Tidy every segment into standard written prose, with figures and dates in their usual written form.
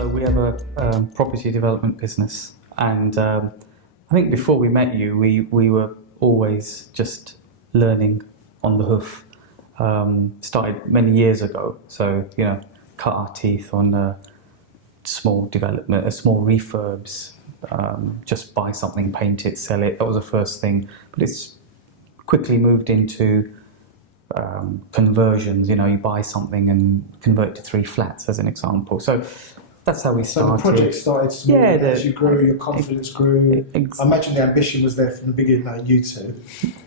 So we have a property development business, and I think before we met you, we were always just learning on the hoof. Started many years ago, so cut our teeth on small development, small refurbs. Just buy something, paint it, sell it. That was the first thing, but it's quickly moved into conversions. You buy something and convert it to 3 flats, as an example. So that's how we started. So the project started small, as you grew, your confidence grew. I imagine the ambition was there from the beginning, like you two.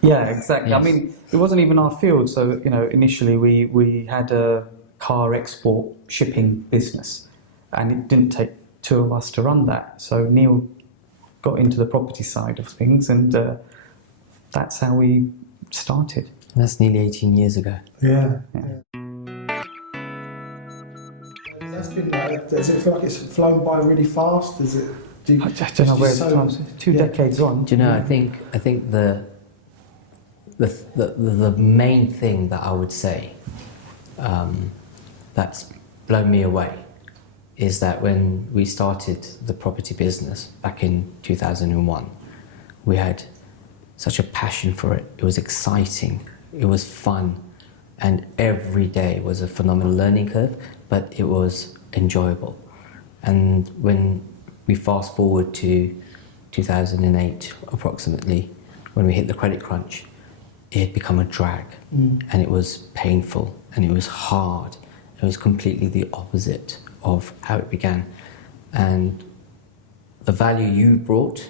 Yeah, exactly. Yes. I mean, it wasn't even our field. So, initially we had a car export shipping business, and it didn't take 2 of us to run that. So Neil got into the property side of things, and that's how we started. That's nearly 18 years ago. Yeah. That's been does it feel like it's flown by really fast? I don't know where the time's 2 decades on. Do you know? I think the main thing that I would say that's blown me away is that when we started the property business back in 2001, we had such a passion for it. It was exciting, it was fun, and every day was a phenomenal learning curve, but it was enjoyable. And when we fast forward to 2008 approximately, when we hit the credit crunch, it had become a drag, and it was painful, and it was hard. It was completely the opposite of how it began. And the value you brought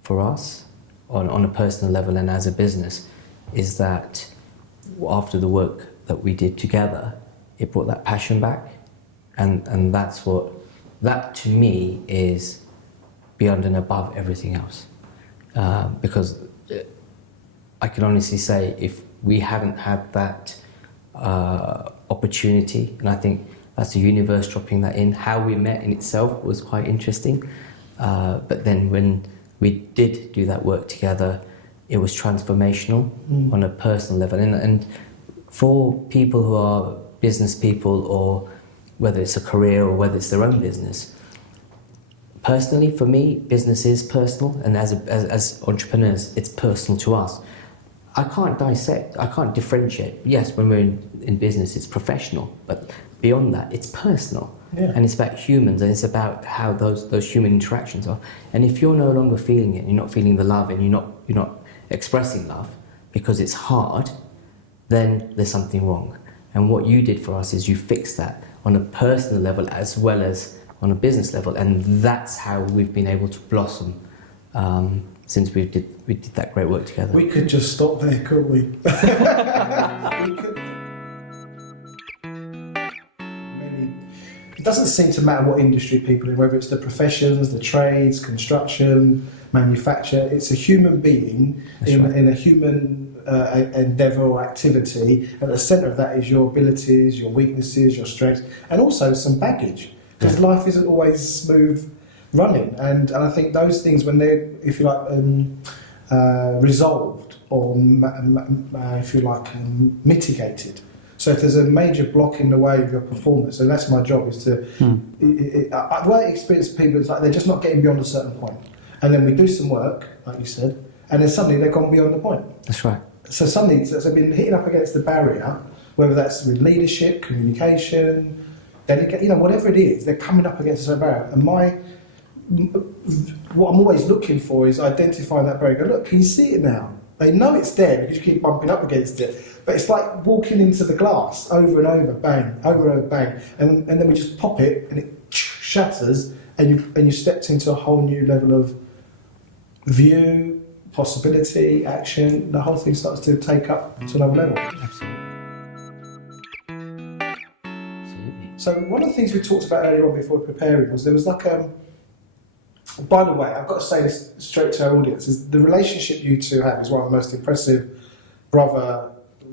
for us on a personal level and as a business is that after the work that we did together, it brought that passion back. And that to me is beyond and above everything else. Because I can honestly say if we hadn't had that opportunity, and I think that's the universe dropping that in, how we met in itself was quite interesting. But then when we did do that work together, it was transformational on a personal level. And for people who are business people, or whether it's a career or whether it's their own business, personally for me, business is personal, and as entrepreneurs, it's personal to us. I can't dissect, I can't differentiate. Yes, when we're in business, it's professional, but beyond that, it's personal. Yeah. And it's about humans, and it's about how those human interactions are. And if you're no longer feeling it, you're not feeling the love, and you're not expressing love because it's hard, then there's something wrong. And what you did for us is you fixed that on a personal level as well as on a business level, and that's how we've been able to blossom since we did that great work together. We could just stop there, couldn't we? We could. It doesn't seem to matter what industry people are in, whether it's the professions, the trades, construction, manufacture. It's a human being in a human endeavour or activity. At the centre of that is your abilities, your weaknesses, your strengths, and also some baggage. Because life isn't always smooth running, and I think those things, when they're, if you like, resolved or if you like, mitigated. So if there's a major block in the way of your performance, and that's my job, is to. The way I experience people, it's like they're just not getting beyond a certain point, and then we do some work, like you said, and then suddenly they've gone beyond the point. That's right. So suddenly they've been hitting up against the barrier, whether that's with leadership, communication, delegate, whatever it is, they're coming up against a barrier. And what I'm always looking for is identifying that barrier. Go, look, can you see it now? They know it's there because you keep bumping up against it. But it's like walking into the glass over and over, bang, over and over, bang, and then we just pop it and it shatters, and you stepped into a whole new level of view, possibility, action. The whole thing starts to take up to another level. Absolutely. So one of the things we talked about earlier on before preparing was there was like by the way, I've got to say this straight to our audience, is the relationship you two have is one of the most impressive brother,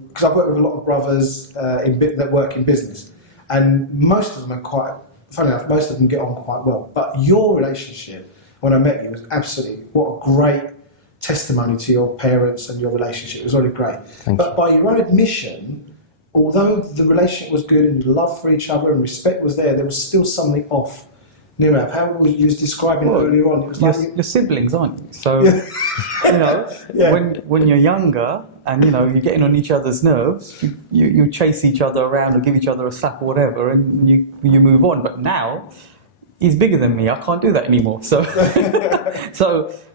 because I've worked with a lot of brothers that work in business, and most of them are quite, funny enough, most of them get on quite well. But your relationship, when I met you, was absolutely, what a great testimony to your parents and your relationship. It was really great. But by your own admission, although the relationship was good and love for each other and respect was there, there was still something off Nirav, how was you was describing Well, earlier on? It was like Your siblings, aren't you? So, Yeah. you know, Yeah. when you're younger and, you know, you're getting on each other's nerves, you chase each other around or give each other a slap or whatever, and you move on. But now, he's bigger than me. I can't do that anymore. So,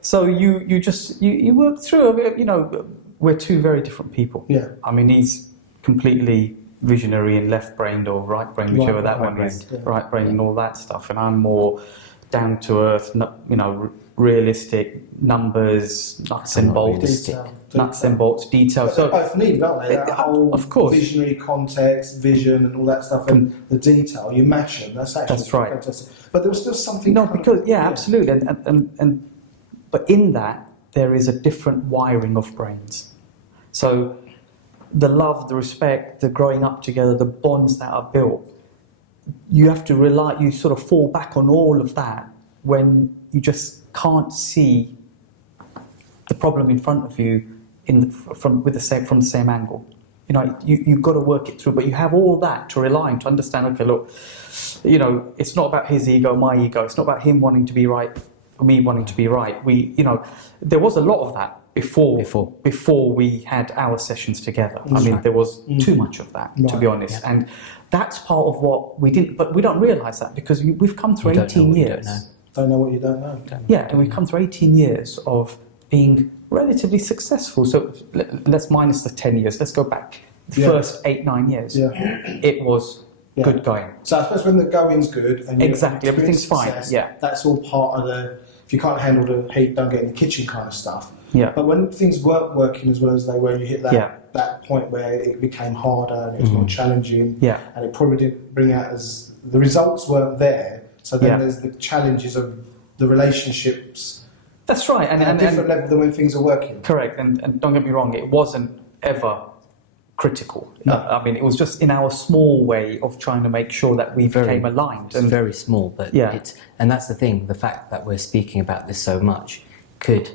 so you work through it. You know, we're two very different people. Yeah. I mean, he's completely visionary and left-brained or right-brained, whichever that one is, yeah. right-brained and all that stuff. And I'm more down to earth, you know, realistic numbers, nuts and not bolts, realistic. nuts and bolts, detail. But So they both need, don't they? That whole of course. visionary context, vision, and all that stuff, and the detail. You match them. That's actually That's right. fantastic. But there was still something. no, kind of- because absolutely, and but in that there is a different wiring of brains. So the love, the respect, the growing up together, the bonds that are built, you have to rely. You sort of fall back on all of that when you just can't see the problem in front of you from the same angle. You know, you've got to work it through, but you have all that to rely on to understand. Okay, look, you know, it's not about his ego, my ego. It's not about him wanting to be right, or me wanting to be right. You know, there was a lot of that before we had our sessions together. I mean, there was too much of that, to be honest, and that's part of what we didn't. But we don't realise that because we've come through 18 years. Don't know what you don't know. Yeah, and we've come through 18 years of being relatively successful. So let's minus the 10 years. Let's go back. The first 8-9 years, it was good going. So I suppose when the going's good and you're Exactly, everything's fine, success, yeah. that's all part of the. If you can't handle the heat, don't get in the kitchen kind of stuff. Yeah. But when things weren't working as well as they were, and you hit that that point where it became harder and it was more challenging, and it probably didn't bring out as the results weren't there. So then there's the challenges of the relationships. That's right, And a different level than when things are working. Correct, and don't get me wrong, it wasn't ever critical. No. I mean, it was just in our small way of trying to make sure that we became aligned. It's very small, but and that's the thing. The fact that we're speaking about this so much could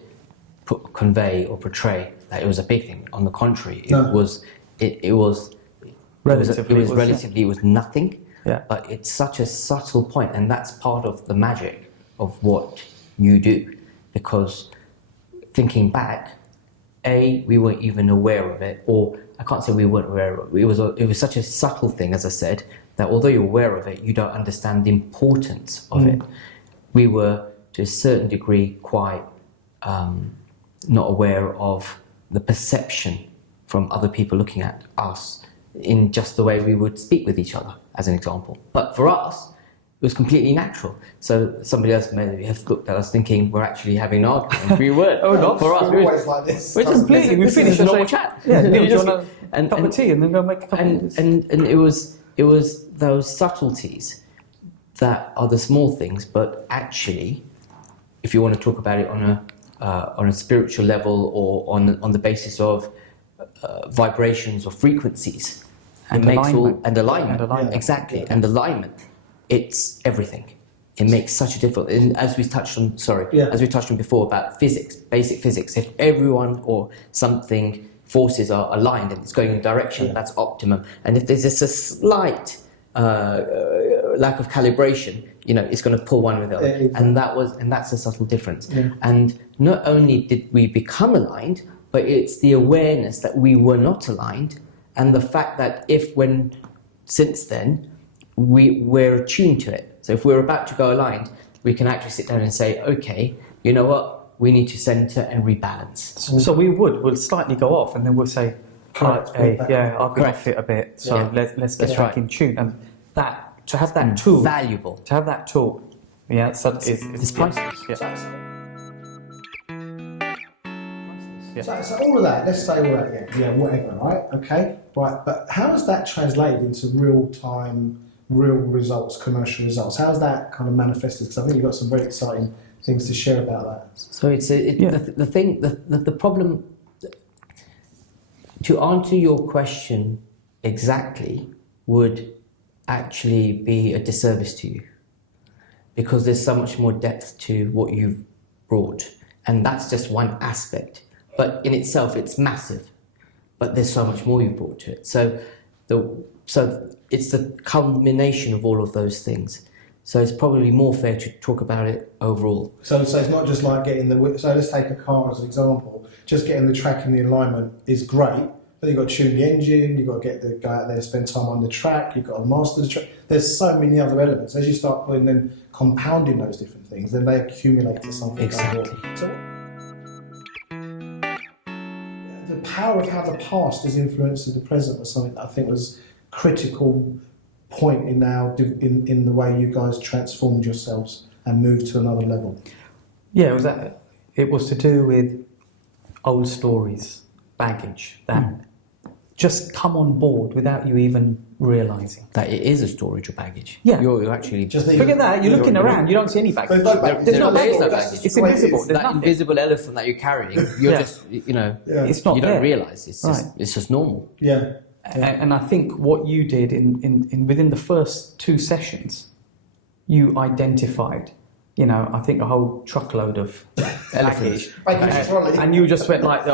convey or portray that it was a big thing. On the contrary, it was nothing. Yeah. But it's such a subtle point, and that's part of the magic of what you do. Because thinking back, we weren't even aware of it, or I can't say we weren't aware of it. It was such a subtle thing, as I said, that although you're aware of it, you don't understand the importance of it. We were, to a certain degree, quite not aware of the perception from other people looking at us in just the way we would speak with each other, as an example. But for us, it was completely natural. So somebody else may have looked at us thinking we're actually having an argument. We weren't. not for us. We're always like this. We're just completely. We finished a normal chat. Yeah, You you just- want a cup of tea and then go make a cup of tea. and it was those subtleties that are the small things, but actually, if you want to talk about it on a spiritual level or on the basis of vibrations or frequencies, And it makes alignment. and alignment, And alignment. exactly, and alignment. It's everything. It makes such a difference. And as we touched on, as we touched on before about physics, basic physics. If everyone or something forces are aligned and it's going in a direction, that's optimum. And if there's just a slight lack of calibration, it's going to pull one with the other. Exactly. And that's a subtle difference. And not only did we become aligned, but it's the awareness that we were not aligned, and the fact that since then we're attuned to it. So if we're about to go aligned, we can actually sit down and say, okay, you know what, we need to center and rebalance. So we'll slightly go off and then we'll say, hey, I've been off it a bit, so let's get back in tune. And to have that tool, valuable. To have that tool, it's priceless. Yeah. So all of that, let's say all that, whatever, right? Okay, right. But how is that translated into real results, commercial results? How's that kind of manifested? Because I think you've got some very exciting things to share about that. So the problem, to answer your question exactly, would actually be a disservice to you, because there's so much more depth to what you've brought, and that's just one aspect. But in itself, it's massive. But there's so much more you brought to it. So it's the culmination of all of those things So it's probably more fair to talk about it overall. So it's not just like getting so let's take a car as an example. Just getting the track and the alignment is great, but you've got to tune the engine, you've got to get the guy out there to spend time on the track, you've got to master the track. There's so many other elements. As you start putting them, compounding those different things, then they accumulate to something. Exactly. So the power of how the past has influenced the present was something that I think was critical point in in the way you guys transformed yourselves and moved to another level. Yeah, it was to do with old stories, baggage that just come on board without you even realising. That it is a storage of baggage. Yeah. You're actually... Forget that, you're looking around, you don't see any baggage. There's no There is no baggage. baggage. It's invisible. There's That nothing. invisible elephant that you're carrying, you're Yeah. just, It's not you there. don't realise. Right. It's just normal. Yeah. And I think what you did in within the first 2 sessions, you identified, I think a whole truckload of baggage. Baggage trolley. And you just went like,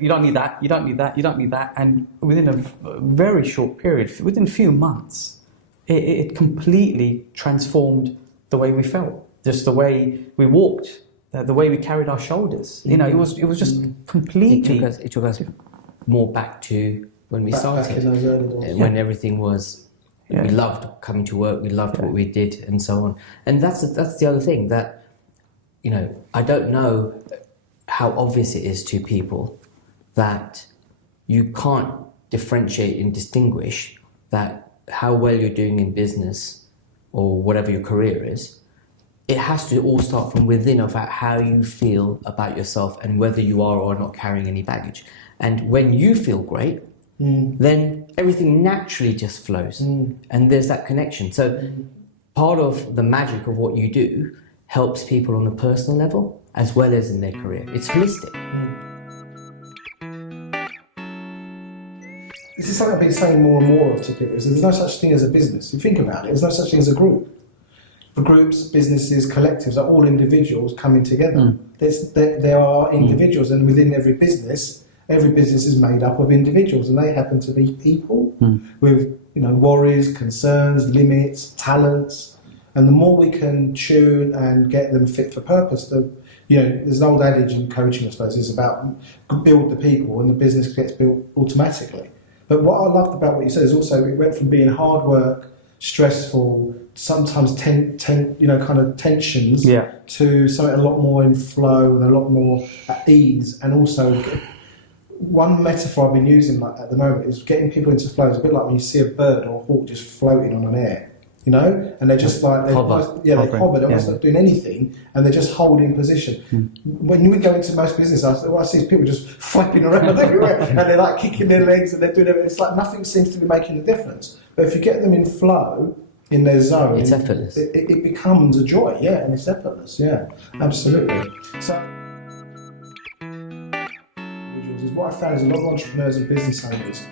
you don't need that, you don't need that, you don't need that. And within a very short period, within a few months, it completely transformed the way we felt, just the way we walked, the way we carried our shoulders. It was just completely... It took us more back to when we Back in started, those early days. when everything was... Yeah. We loved coming to work, we loved what we did, and so on. And that's the other thing that, I don't know how obvious it is to people that you can't differentiate and distinguish that how well you're doing in business or whatever your career is. It has to all start from within about how you feel about yourself and whether you are or are not carrying any baggage. And when you feel great, then everything naturally just flows. And there's that connection. So part of the magic of what you do helps people on a personal level as well as in their career. It's holistic. This is something I've been saying more and more to people. Is there's no such thing as a business. If you think about it, there's no such thing as a group. The groups, businesses, collectives are all individuals coming together. There are individuals, and within every business is made up of individuals, and they happen to be people with worries, concerns, limits, talents. And the more we can tune and get them fit for purpose, there's an old adage in coaching, I suppose, is about build the people, and the business gets built automatically. But what I loved about what you said is also it went from being hard work, stressful, sometimes kind of tensions, to something a lot more in flow and a lot more at ease, and also. One metaphor I've been using at the moment is getting people into flow. It's a bit like when you see a bird or a hawk just floating on an air, and they're just like they hover. They're almost not doing anything, and they're just holding position. When we go into most business, I see people just flapping around everywhere, and they're like kicking their legs and they're doing everything. It's like nothing seems to be making a difference. But if you get them in flow, in their zone, It's effortless. It becomes a joy, and it's effortless, absolutely. So. Is what I found is a lot of entrepreneurs and business owners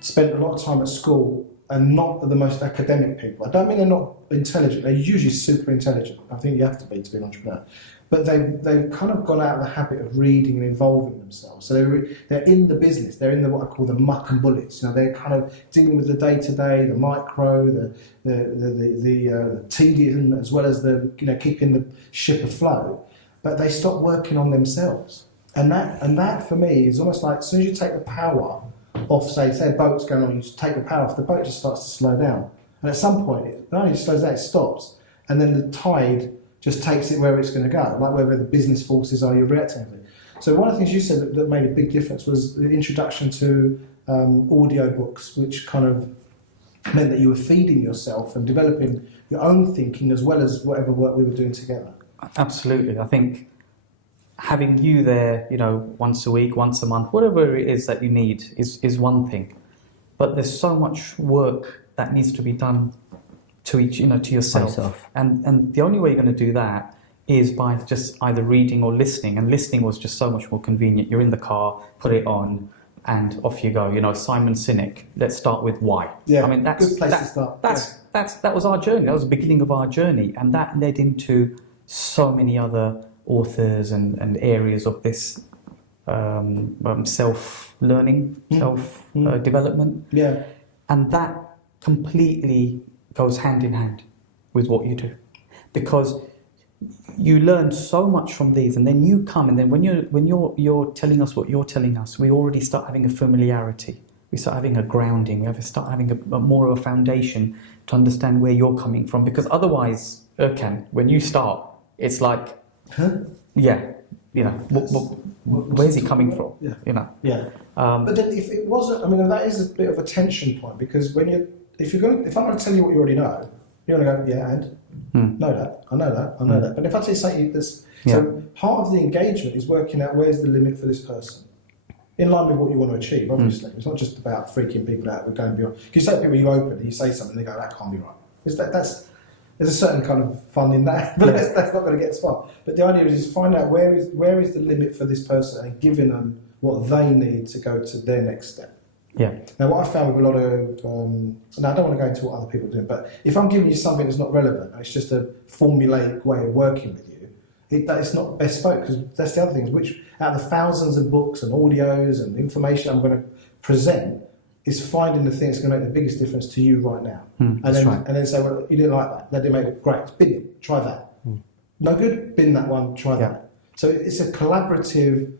spent a lot of time at school and not the most academic people. I don't mean they're not intelligent, they're usually super intelligent. I think you have to be an entrepreneur. But they've kind of gone out of the habit of reading and involving themselves. So they're in the business, they're in what I call the muck and bullets. They're kind of dealing with the day-to-day, the micro, the tedium, as well as the keeping the ship afloat. But they stop working on themselves. And that for me is almost like as soon as you take the power off, say a boat's going on, you just take the power off, the boat just starts to slow down. And at some point, it not only slows down, it stops. And then the tide just takes it where it's going to go, like wherever the business forces are you're reacting to. So one of the things you said that made a big difference was the introduction to audio books, which kind of meant that you were feeding yourself and developing your own thinking as well as whatever work we were doing together. Absolutely. I think having you there, once a week, once a month, whatever it is that you need is one thing. But there's so much work that needs to be done to yourself. And the only way you're going to do that is by just either reading or listening. And listening was just so much more convenient. You're in the car, put it on, and off you go. Simon Sinek, let's start with why. Yeah, I mean, good place to start. That was our journey. That was the beginning of our journey. And that led into so many other authors and areas of this self-learning, self-development. Yeah. And that completely goes hand in hand with what you do, because you learn so much from these, and then you come, and then when you're telling us what you're telling us, we already start having a familiarity. We start having a grounding. We start having a more of a foundation to understand where you're coming from. Because otherwise, Erkan, when you start, it's like, yeah, you know, where's he coming from? Yeah. You know. Yeah. But then if it wasn't, I mean, that is a bit of a tension point, because if I'm going to tell you what you already know, you're going to go, yeah, and know that, I know that, I know that. But if I tell you something, so part of the engagement is working out where's the limit for this person, in line with what you want to achieve. Obviously, it's not just about freaking people out. We're going beyond. Because you say to people, you open, and you say something, they go, that can't be right. There's a certain kind of fun in that, but that's not going to get us far. But the idea is find out where is the limit for this person, and giving them what they need to go to their next step. Yeah. Now, what I found with a lot of, now I don't want to go into what other people are doing, but if I'm giving you something that's not relevant, and it's just a formulaic way of working with you, it's not bespoke, because that's the other thing, which out of the thousands of books and audios and information I'm going to present, is finding the thing that's going to make the biggest difference to you right now. And then say, well, you didn't like that. That didn't make it great. Bin it. Try that. No good? Bin that one. Try that. So it's a collaborative,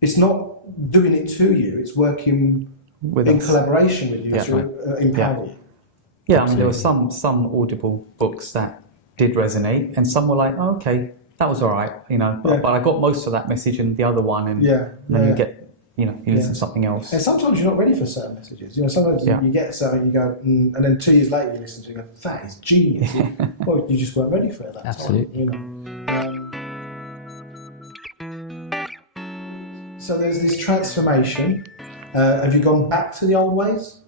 it's not doing it to you, it's working in collaboration with you to empower you. Yeah, I mean, there were some Audible books that did resonate, and some were like, oh, okay, that was all right, you know, but I got most of that message in the other one, and then you get, you know, you listen to something else. And sometimes you're not ready for certain messages. You know, sometimes you get something, you go, and then 2 years later you listen to it and go, that is genius. Well, you just weren't ready for it at that time. You know. So there's this transformation. Have you gone back to the old ways?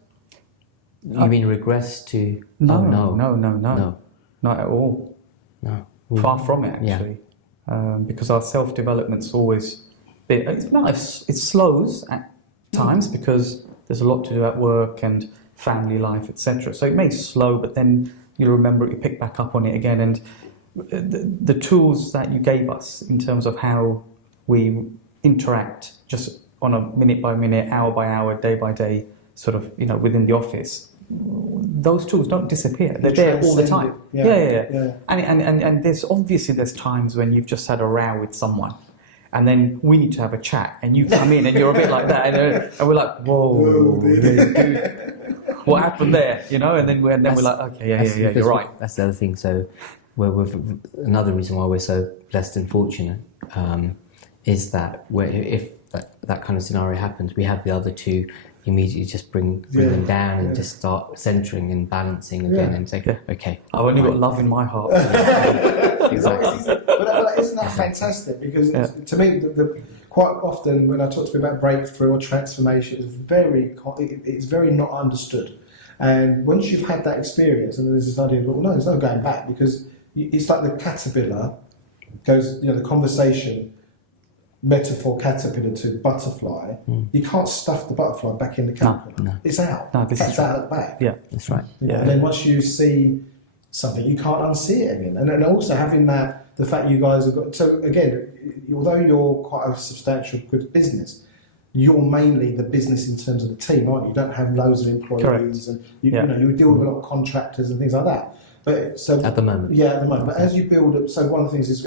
You mean regress to? No, no, not at all. No, far from it actually, because our self-development's always it slows at times because there's a lot to do at work and family life, etc. So it may slow, but then you remember it, you pick back up on it again, and the tools that you gave us in terms of how we interact just on a minute by minute, hour by hour, day by day, sort of, you know, within the office, those tools don't disappear. They're there all the time. Yeah. And there's times when you've just had a row with someone, and then we need to have a chat, and you come in and you're a bit like that, and we're like, whoa, dude, what happened there? You know, and then we're like, okay, you're right. That's the other thing. So, another reason why we're so blessed and fortunate is that if that kind of scenario happens, we have the other two immediately just bring them down and just start centering and balancing again and say, okay, I've only got love in my heart. Exactly. But isn't that fantastic? Because to me, quite often when I talk to people about breakthrough or transformation, it's very not understood. And once you've had that experience, and there's this idea, well, no, there's no going back, because it's like the caterpillar goes, you know, the conversation metaphor caterpillar to butterfly. You can't stuff the butterfly back in the caterpillar. No. It's out. It's out at the back. Yeah, that's right. Yeah. And then once you see something, you can't unsee it again. And then also having the fact you guys have got, so again, although you're quite a substantial good business, you're mainly the business in terms of the team, aren't you? You don't have loads of employees. Correct. And you know, you deal with a lot of contractors and things like that. But so at the moment. Yeah, at the moment. But as you build up, so one of the things is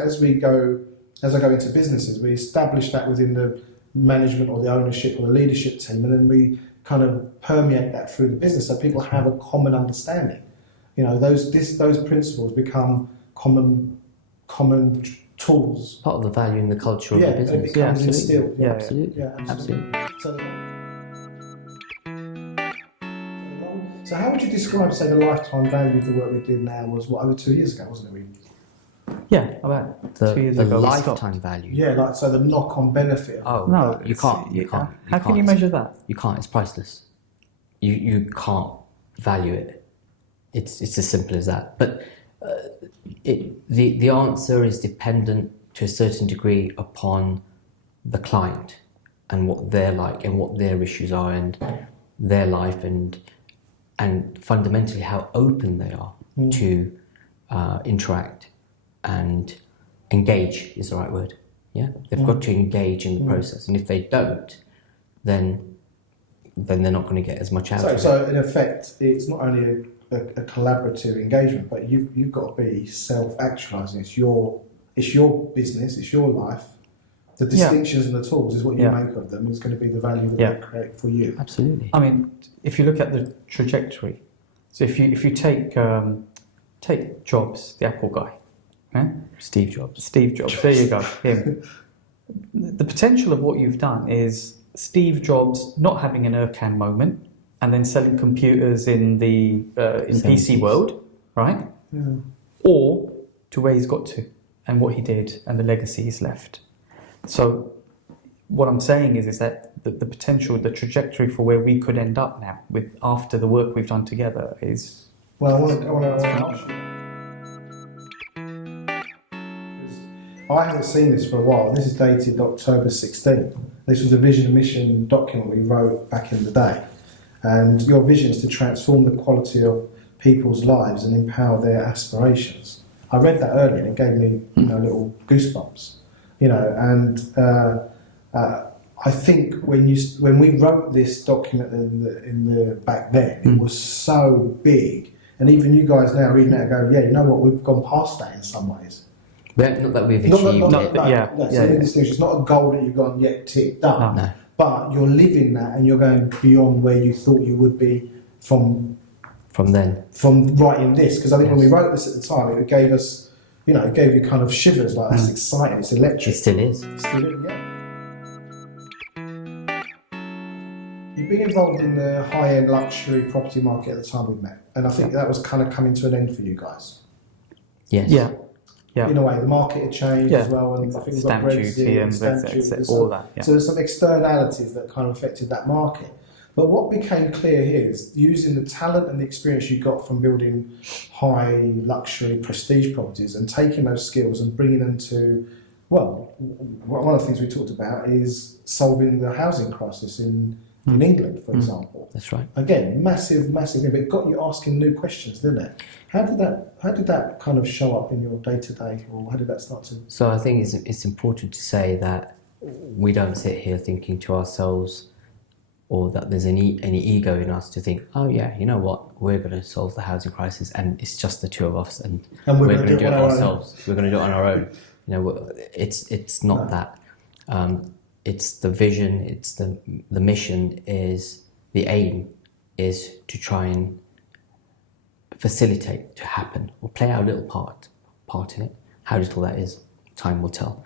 as I go into businesses, we establish that within the management or the ownership or the leadership team, and then we kind of permeate that through the business so people have a common understanding. You know, those principles become common tools. Part of the value and the culture of the business. And it becomes instilled. Yeah, absolutely. Yeah, absolutely. So how would you describe, say, the lifetime value of the work we did now was, over 2 years ago, wasn't it? Yeah, about 2 years ago. The lifetime value. Yeah, like, so the knock-on benefit. Oh, no, you can't. How can you measure that? You can't. It's priceless. You can't value it. It's as simple as that. But the answer is dependent to a certain degree upon the client and what they're like and what their issues are and their life and fundamentally how open they are to interact and engage is the right word. Yeah, they've got to engage in the process, and if they don't, then they're not going to get as much out of it. So in effect, it's not only a collaborative engagement, but you've got to be self-actualizing. It's your business, it's your life. The distinctions and the tools is what you make of them. It's going to be the value that they create for you. Absolutely. I mean, if you look at the trajectory, so if you take Jobs, the Apple guy, Steve Jobs. There you go. Him. The potential of what you've done is Steve Jobs not having an Erkan moment and then selling computers in the PC world, right? Yeah. Or to where he's got to and what he did and the legacy he's left. So what I'm saying is that the potential, the trajectory for where we could end up now with after the work we've done together is... Well, I want to I haven't seen this for a while. This is dated October 16. This was a vision and mission document we wrote back in the day. And your vision is to transform the quality of people's lives and empower their aspirations. I read that earlier and it gave me little goosebumps. I think when we wrote this document in the back then, it was so big. And even you guys now reading it go, yeah, you know what, we've gone past that in some ways. Not that we've achieved it. It's not a goal that you've gone, ticked up. No. But you're living that and you're going beyond where you thought you would be from writing this. Because I think when we wrote this at the time, it gave us, it gave you kind of shivers, like that's exciting, it's electric. It still is. You've been involved in the high-end luxury property market at the time we met, and I think that was kind of coming to an end for you guys. Yes. Yeah. In a way, the market had changed as well, and I think we've got stamp duty and all that. Yeah. So there's some externalities that kind of affected that market. But what became clear here is using the talent and the experience you got from building high luxury prestige properties and taking those skills and bringing them to, well, one of the things we talked about is solving the housing crisis in England, for example. That's right. Again, massive, but it got you asking new questions, didn't it? How did that kind of show up in your day-to-day, or how did that start to... So I think it's important to say that we don't sit here thinking to ourselves, or that there's any ego in us to think, oh yeah, you know what, we're going to solve the housing crisis and it's just the two of us and we're going to do it ourselves. We're going to do it on our own. It's not that. It's the vision, it's the mission, is the aim is to try and facilitate to happen or play our little part in it. How little that is, time will tell.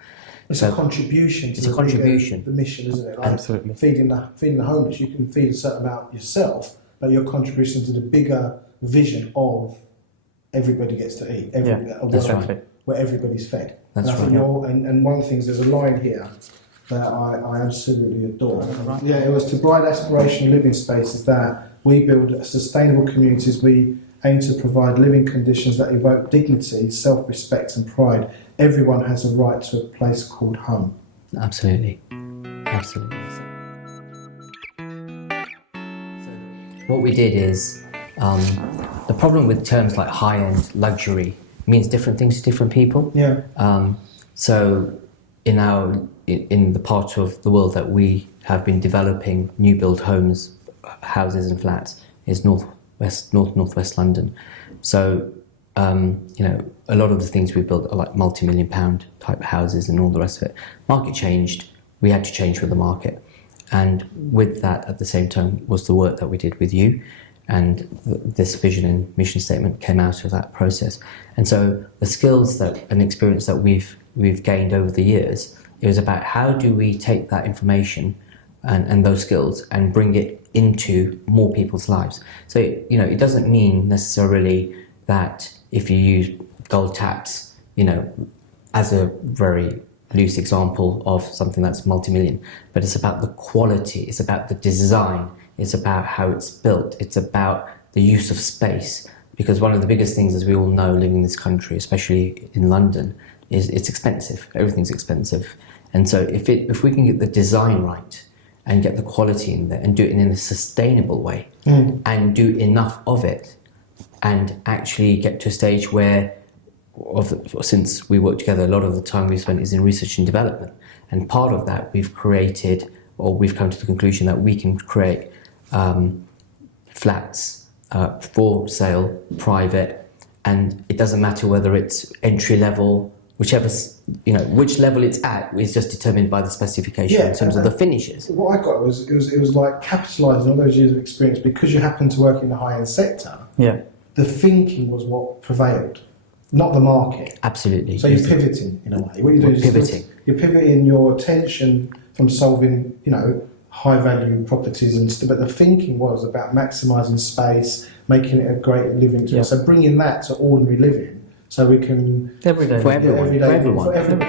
It's a contribution to the mission, isn't it? Like absolutely. Feeding the homeless, you can feed a certain amount yourself, but you're contributing to the bigger vision of everybody gets to eat, where everybody's fed. That's and I think and one of the things, there's a line here that I absolutely adore. Yeah, it was to bright aspirational living spaces that we build sustainable communities. We aim to provide living conditions that evoke dignity, self-respect and pride. Everyone has a right to a place called home. Absolutely. What we did is, the problem with terms like high-end luxury means different things to different people. Yeah. So in the part of the world that we have been developing new build homes, houses and flats is northwest London. So a lot of the things we built are like multi-million pound type houses and all the rest of it. Market changed, we had to change with the market. And with that at the same time was the work that we did with you, and this vision and mission statement came out of that process. And so the skills and experience that we've gained over the years, it was about how do we take that information and those skills and bring it into more people's lives. So, it doesn't mean necessarily that if you use gold taps, as a very loose example of something that's multi-million, but it's about the quality, it's about the design, it's about how it's built, it's about the use of space. Because one of the biggest things, as we all know, living in this country, especially in London, is it's expensive. Everything's expensive. And so if we can get the design right and get the quality in there and do it in a sustainable way and do enough of it and actually get to a stage where, since we work together, a lot of the time we spent is in research and development. And part of that we've come to the conclusion that we can create flats for sale, private, and it doesn't matter whether it's entry level, whichever, which level it's at is just determined by the specification in terms of the finishes. What I got was it was like capitalising on those years of experience because you happen to work in the high end sector. Yeah. The thinking was what prevailed, not the market. Absolutely. So you're pivoting in a way. What you're doing is pivoting. You're pivoting your attention from solving, high value properties but the thinking was about maximising space, making it a great living experience. So bringing that to ordinary living, so we can Every day. For everyone. every day, For everyone. for everyone.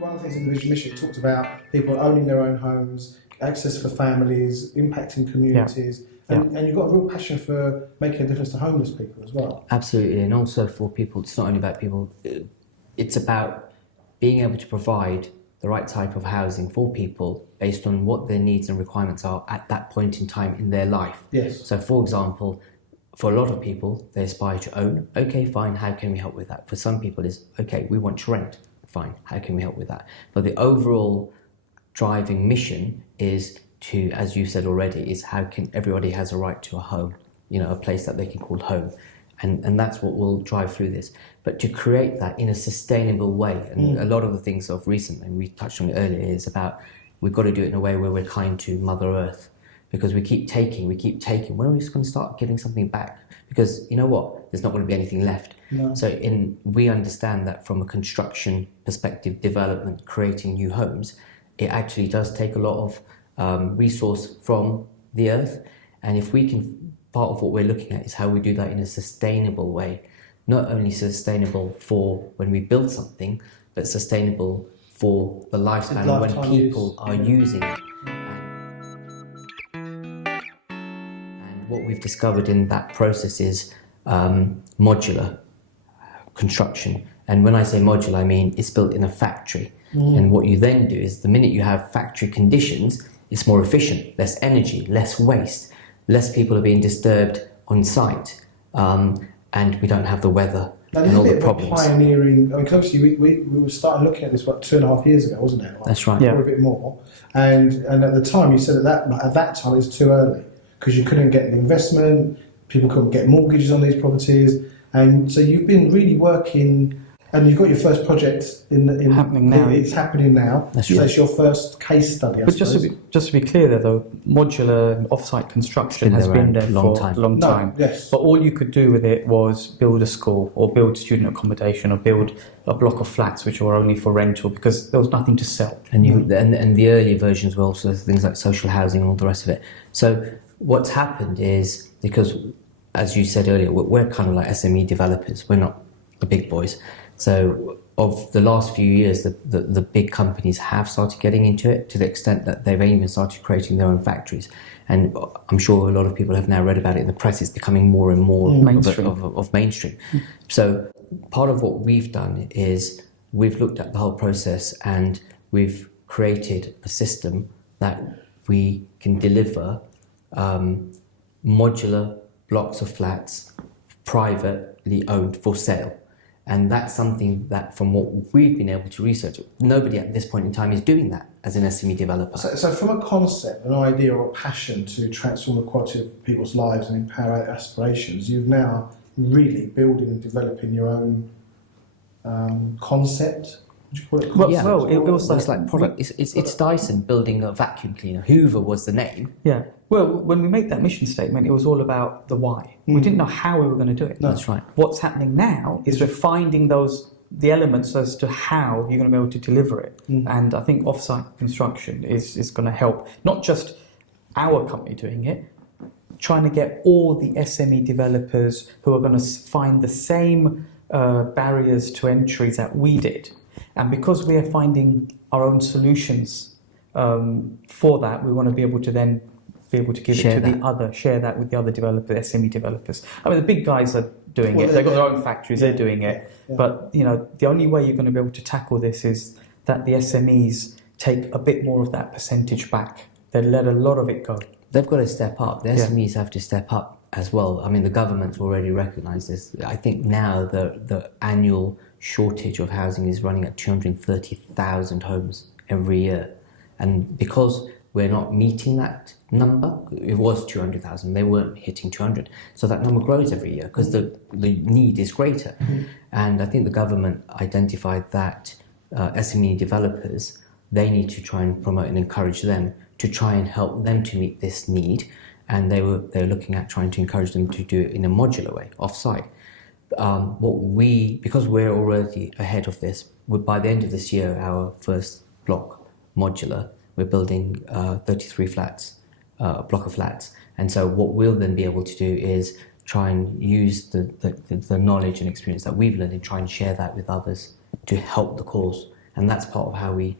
One of the things in the Vision Mission it talked about people owning their own homes, access for families, impacting communities, and you've got a real passion for making a difference to homeless people as well. Absolutely, and also for people, it's not only about people, it's about being able to provide the right type of housing for people based on what their needs and requirements are at that point in time in their life. Yes. So for example, for a lot of people, they aspire to own. Okay, fine, how can we help with that? For some people it's, okay, we want to rent. Fine, how can we help with that? But the overall driving mission is to, as you said already, is how can everybody has a right to a home, a place that they can call home. And that's what will drive through this. But to create that in a sustainable way, and a lot of the things of recent, and we touched on it earlier, is about we've got to do it in a way where we're kind to Mother Earth. Because we keep taking. When are we just going to start giving something back? Because you know what? There's not going to be anything left. No. So we understand that from a construction perspective, development, creating new homes, it actually does take a lot of resource from the earth. And if we can, part of what we're looking at is how we do that in a sustainable way. Not only sustainable for when we build something, but sustainable for the lifespan when people are using it. And what we've discovered in that process is modular construction. And when I say modular, I mean it's built in a factory. And what you then do is the minute you have factory conditions, it's more efficient, less energy, less waste, less people are being disturbed on site, and we don't have the weather and all the problems. Pioneering, because obviously we were starting looking at this 2.5 years ago, wasn't it? That's right. Or a bit more. And at the time you said at that time it was too early because you couldn't get the investment, people couldn't get mortgages on these properties, and so you've been really working. And you've got your first project happening now. It's happening now. That's so right. it's your first case study. But just to be clear there though, modular and off-site construction has been there for a long time. Yes. But all you could do with it was build a school or build student accommodation or build a block of flats which were only for rental because there was nothing to sell. And and the earlier versions were also things like social housing and all the rest of it. So what's happened is, because as you said earlier, we're kind of like SME developers, we're not the big boys. So of the last few years, the big companies have started getting into it to the extent that they've even started creating their own factories. And I'm sure a lot of people have now read about it in the press. It's becoming more and more of mainstream. So part of what we've done is we've looked at the whole process and we've created a system that we can deliver modular blocks of flats, privately owned for sale. And that's something that, from what we've been able to research, nobody at this point in time is doing that as an SME developer. So from a concept, an idea or a passion to transform the quality of people's lives and empower aspirations, you've now really building and developing your own concept. Would you call it concept? Well, it was it's like product. It's Dyson building a vacuum cleaner. Hoover was the name. Yeah. Well, when we made that mission statement, it was all about the why. We didn't know how we were going to do it. No. That's right. What's happening now is we're finding the elements as to how you're going to be able to deliver it. And I think off-site construction is going to help, not just our company doing it, trying to get all the SME developers who are going to find the same barriers to entry that we did. And because we are finding our own solutions for that, we want to be able to then give share that with the other developers, SME developers. I mean, the big guys are doing it. They've got their own factories. They're doing it. Yeah. But the only way you're going to be able to tackle this is that the SMEs take a bit more of that percentage back. They let a lot of it go. They've got to step up. The SMEs have to step up as well. I mean, the government's already recognised this. I think now the annual shortage of housing is running at 230,000 homes every year. And because we're not meeting that number. It was 200,000, they weren't hitting 200. So that number grows every year because the need is greater. And I think the government identified that SME developers, they need to try and promote and encourage them to try and help them to meet this need. And they're looking at trying to encourage them to do it in a modular way, off-site. Because we're already ahead of this, by the end of this year, our first block, modular, we're building 33 flats, a block of flats. And so what we'll then be able to do is try and use the knowledge and experience that we've learned and try and share that with others to help the cause. And that's part of how we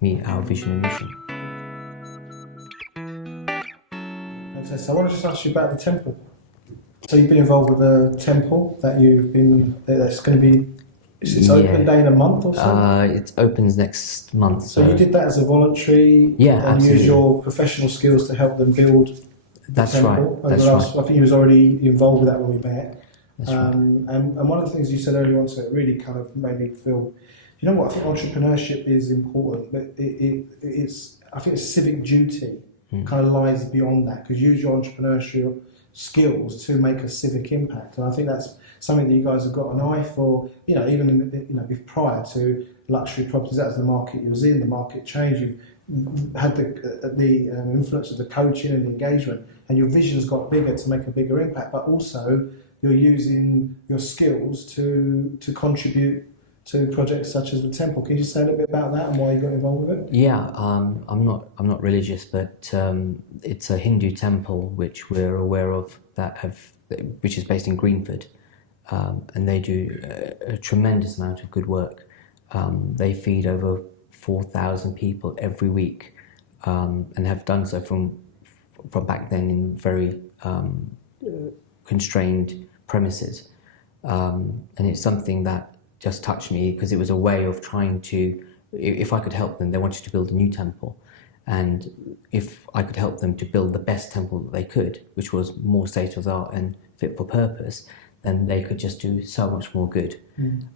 meet our vision and mission. So I want to just ask you about the temple. So you've been involved with a temple that's going to be, it's open day in a month or so? It opens next month. So you did that as a voluntary and absolutely. used your professional skills to help them build That's the temple. right. That's right. I think you was already involved with that when we met. That's right. And one of the things you said earlier on, so it really kind of made me feel, you know what, I think entrepreneurship is important, but I think it's civic duty kind of lies beyond that, because use your entrepreneurial skills to make a civic impact. And I think that's something that you guys have got an eye for, even prior to luxury properties. That was the market you was in, the market changed. You've had the influence of the coaching and the engagement, and your vision's got bigger to make a bigger impact, but also you're using your skills to contribute to projects such as the temple. Can you just say a little bit about that and why you got involved with it? Yeah, I'm not religious, but it's a Hindu temple which we're aware of which is based in Greenford, and they do a tremendous amount of good work. They feed over 4,000 people every week, and have done so from back then in very constrained premises, and it's something that just touched me because it was a way of trying to, if I could help them, they wanted to build a new temple, and if I could help them to build the best temple that they could, which was more state of the art and fit for purpose, then they could just do so much more good.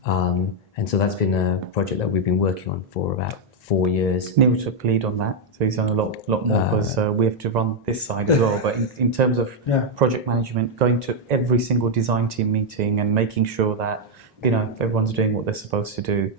And so that's been a project that we've been working on for about 4 years. Neil took lead on that, so he's done a lot more because we have to run this side as well. But in terms of project management, going to every single design team meeting and making sure that everyone's doing what they're supposed to do,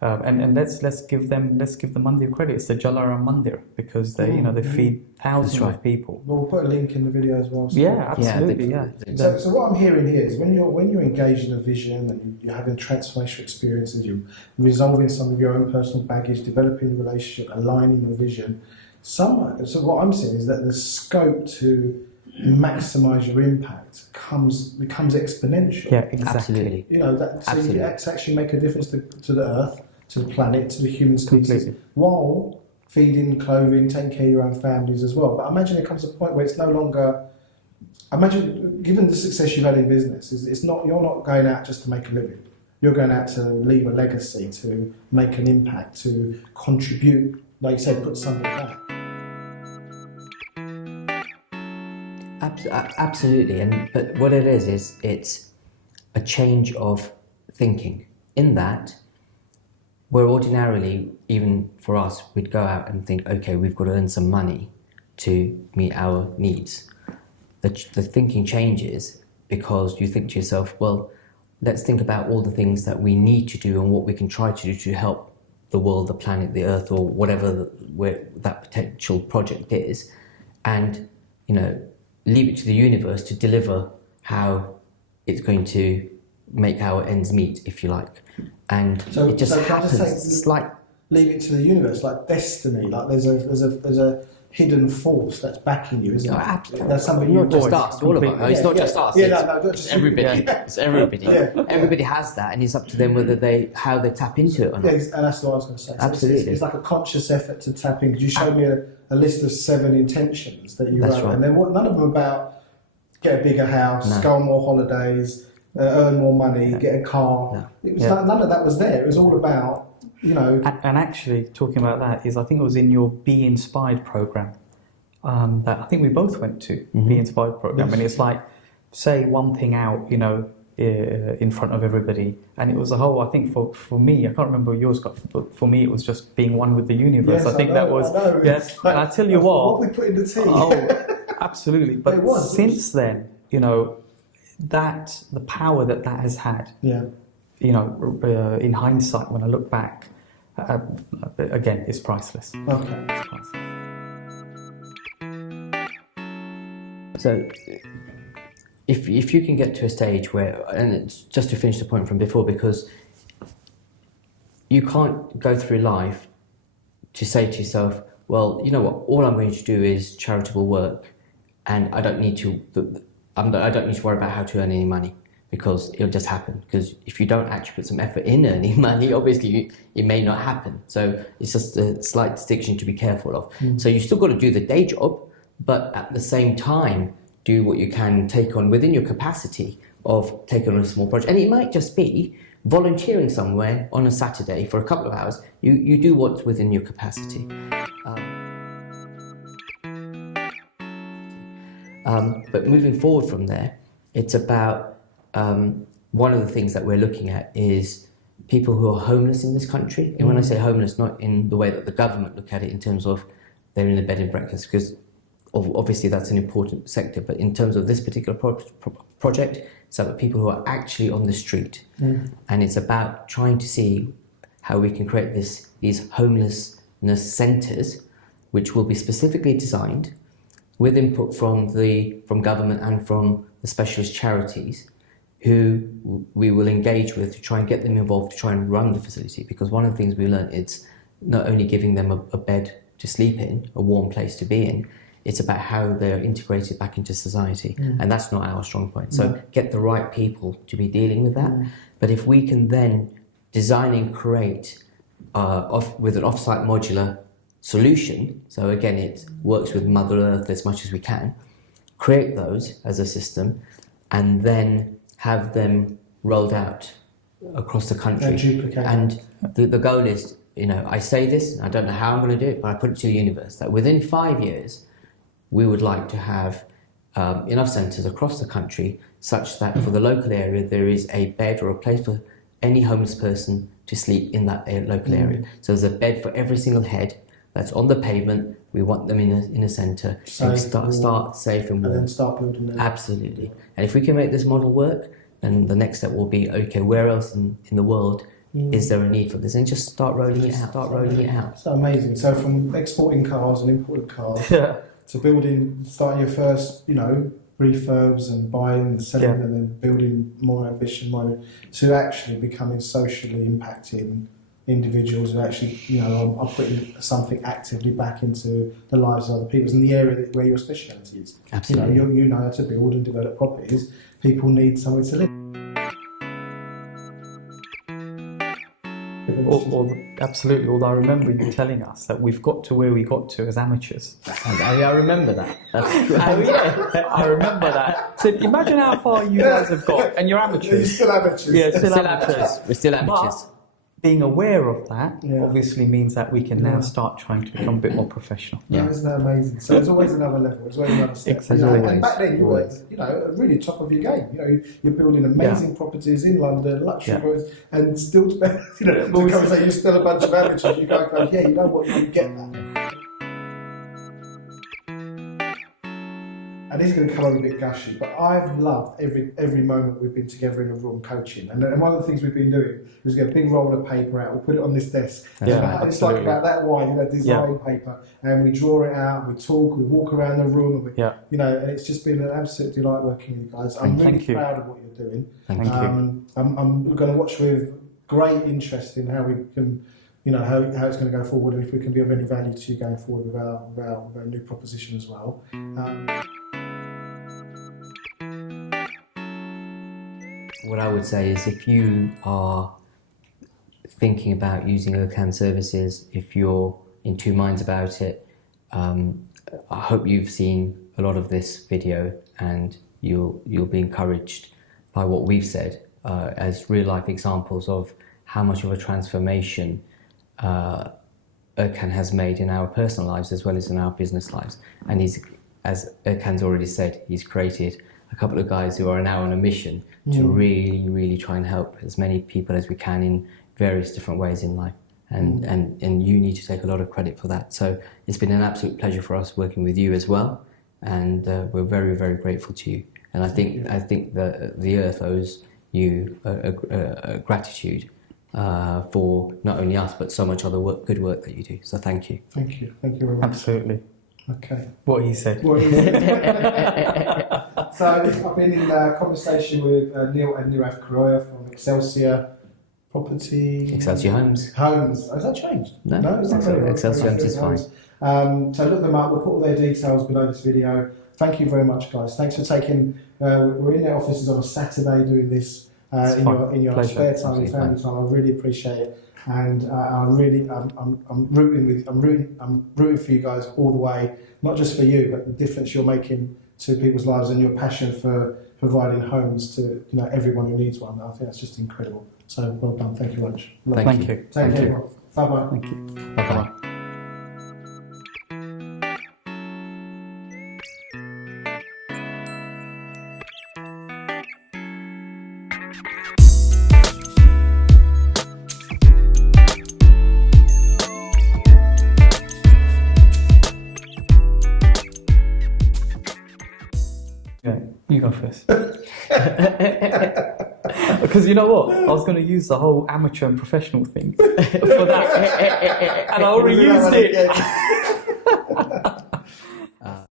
and let's give the Mandir credit. It's the Jalaram Mandir because they feed thousands of people. Well, we'll put a link in the video as well. So Absolutely. So what I'm hearing here is when you're engaged in a vision and you're having transformational experiences, you're resolving some of your own personal baggage, developing a relationship, aligning your vision. So what I'm saying is that the scope to maximise your impact becomes exponential. Yeah, exactly. Absolutely. To actually make a difference to the earth, to the planet, to the human species, while feeding, clothing, taking care of your own families as well. But I imagine there comes a point where it's no longer. Given the success you've had in business, you're not going out just to make a living. You're going out to leave a legacy, to make an impact, to contribute, like you said, put something back. Absolutely, but what it is it's a change of thinking. In that, where ordinarily, even for us, we'd go out and think, okay, we've got to earn some money to meet our needs. The thinking changes because you think to yourself, well, let's think about all the things that we need to do and what we can try to do to help the world, the planet, the earth, or whatever where that potential project is, and leave it to the universe to deliver how it's going to make our ends meet, if you like. And it just happens. It's like leave it to the universe, like destiny. Like there's a hidden force that's backing you, isn't it? That's something not just us, all of us. It's not just us. It's everybody. It's everybody. Everybody has that, and it's up to them how they tap into it or not. Yeah, and that's what I was going to say. So Absolutely, it's like a conscious effort to tap in. Because you showed me a list of 7 intentions that you wrote, right. and then none of them about get a bigger house, go on more holidays, earn more money, get a car. It was none of that was there. It was all about. And actually, talking about that is, I think it was in your Be Inspired program that I think we both went to. Be Inspired program, and it's like, say one thing out. in front of everybody, and it was a whole. I think for me, I can't remember what yours got, but for me, it was just being one with the universe. Yes, I think I know, that was I know. yes. It's like, And I tell you what, we put in the tea. oh, absolutely. But It was. since then, you know, that the power that has had, Yeah. you know, in hindsight, when I look back, again, it's priceless. Okay. It's priceless. So, if you can get to a stage where, and it's just to finish the point from before, because you can't go through life to say to yourself, well, you know what, all I'm going to do is charitable work, and I don't need to worry about how to earn any money, because it'll just happen. Because if you don't actually put some effort in earning money, obviously it may not happen. So it's just a slight distinction to be careful of. So you still got to do the day job, but at the same time, do what you can take on within your capacity of taking on a small project. And it might just be volunteering somewhere on a Saturday for a couple of hours. You do what's within your capacity. But moving forward from there, it's about one of the things that we're looking at is people who are homeless in this country. And when I say homeless, not in the way that the government look at it in terms of they're in a bed and breakfast, because obviously that's an important sector, but in terms of this particular project, it's about people who are actually on the street. And it's about trying to see how we can create these homelessness centres, which will be specifically designed with input from government and from the specialist charities, who we will engage with to try and get them involved to try and run the facility. Because one of the things we learned is not only giving them a bed to sleep in, a warm place to be in, it's about how they're integrated back into society. And that's not our strong point. So get the right people to be dealing with that. But if we can then design and create with an off-site modular solution, so again, it works with Mother Earth as much as we can, create those as a system, and then have them rolled out across the country. And the goal is, you know, I say this, I don't know how I'm going to do it, but I put it to the universe, that within 5 years, we would like to have enough centres across the country such that for the local area there is a bed or a place for any homeless person to sleep in that local area. So there's a bed for every single head that's on the pavement. We want them in a centre. Start safe and warm. And then start building them. Absolutely. And if we can make this model work, then the next step will be, okay, where else in the world is there a need for this? And just start rolling it out. So amazing. So from exporting cars and importing cars to starting your first, you know, refurbs and buying and selling and then building more ambition, to actually becoming socially impacting individuals who actually, you know, are putting something actively back into the lives of other people in the area where your speciality is. Absolutely. You know how to build and develop properties. People need somewhere to live. Absolutely. Although I remember you telling us that we've got to where we got to as amateurs. And I remember that. I remember that. So imagine how far you guys have got, and you're amateurs. You're still amateurs. Yeah, We're still amateurs. But being aware of that obviously means that we can now start trying to become a bit more professional. Isn't that amazing? So there's always another level, there's always another step. Exactly. You know, and back then you were, you know, really top of your game. You know, you're building amazing properties in London, luxury properties, and still, you know, to come and say you're still a bunch of amateurs. You go, yeah, you know what, you get that. And this is going to come up a bit gushy, but I've loved every moment we've been together in a room coaching. And one of the things we've been doing is get a big roll of paper out, we'll put it on this desk. It's like about that wide, you know, design paper, and we draw it out, we talk, we walk around the room, and you know, and it's just been an absolute delight working with you guys. I'm really proud of what you're doing. Thank you. I'm going to watch with great interest in how we can, you know, how it's going to go forward, and if we can be of any value to you going forward with our new proposition as well. What I would say is, if you are thinking about using Erkan services, if you're in two minds about it, I hope you've seen a lot of this video and you'll be encouraged by what we've said as real life examples of how much of a transformation Erkan has made in our personal lives as well as in our business lives. And as Erkan's already said, he's created a couple of guys who are now on a mission to really, really try and help as many people as we can in various different ways in life. And you need to take a lot of credit for that. So it's been an absolute pleasure for us working with you as well, and we're very, very grateful to you. And I think the earth owes you a gratitude for not only us but so much other good work that you do. So thank you. Thank you very much. Absolutely. Okay. What he said. So I've been in conversation with Neil and Nirav Khiroya from Excelsior Property. Excelsior Homes. Homes. Has that changed? No, it's not. Excelsior Homes is fine. So look them up. We'll put all their details below this video. Thank you very much, guys. Thanks for taking. We're in their offices on a Saturday doing this in your spare time and family time. I really appreciate it, and I'm rooting for you guys all the way. Not just for you, but the difference you're making to people's lives and your passion for providing homes to everyone who needs one. I think that's just incredible. So well done. Thank you very much. Thank you. Take care. Bye bye. Thank you. Bye-bye. Yeah, you go first. Because you know what? I was going to use the whole amateur and professional thing for that. And I already used it.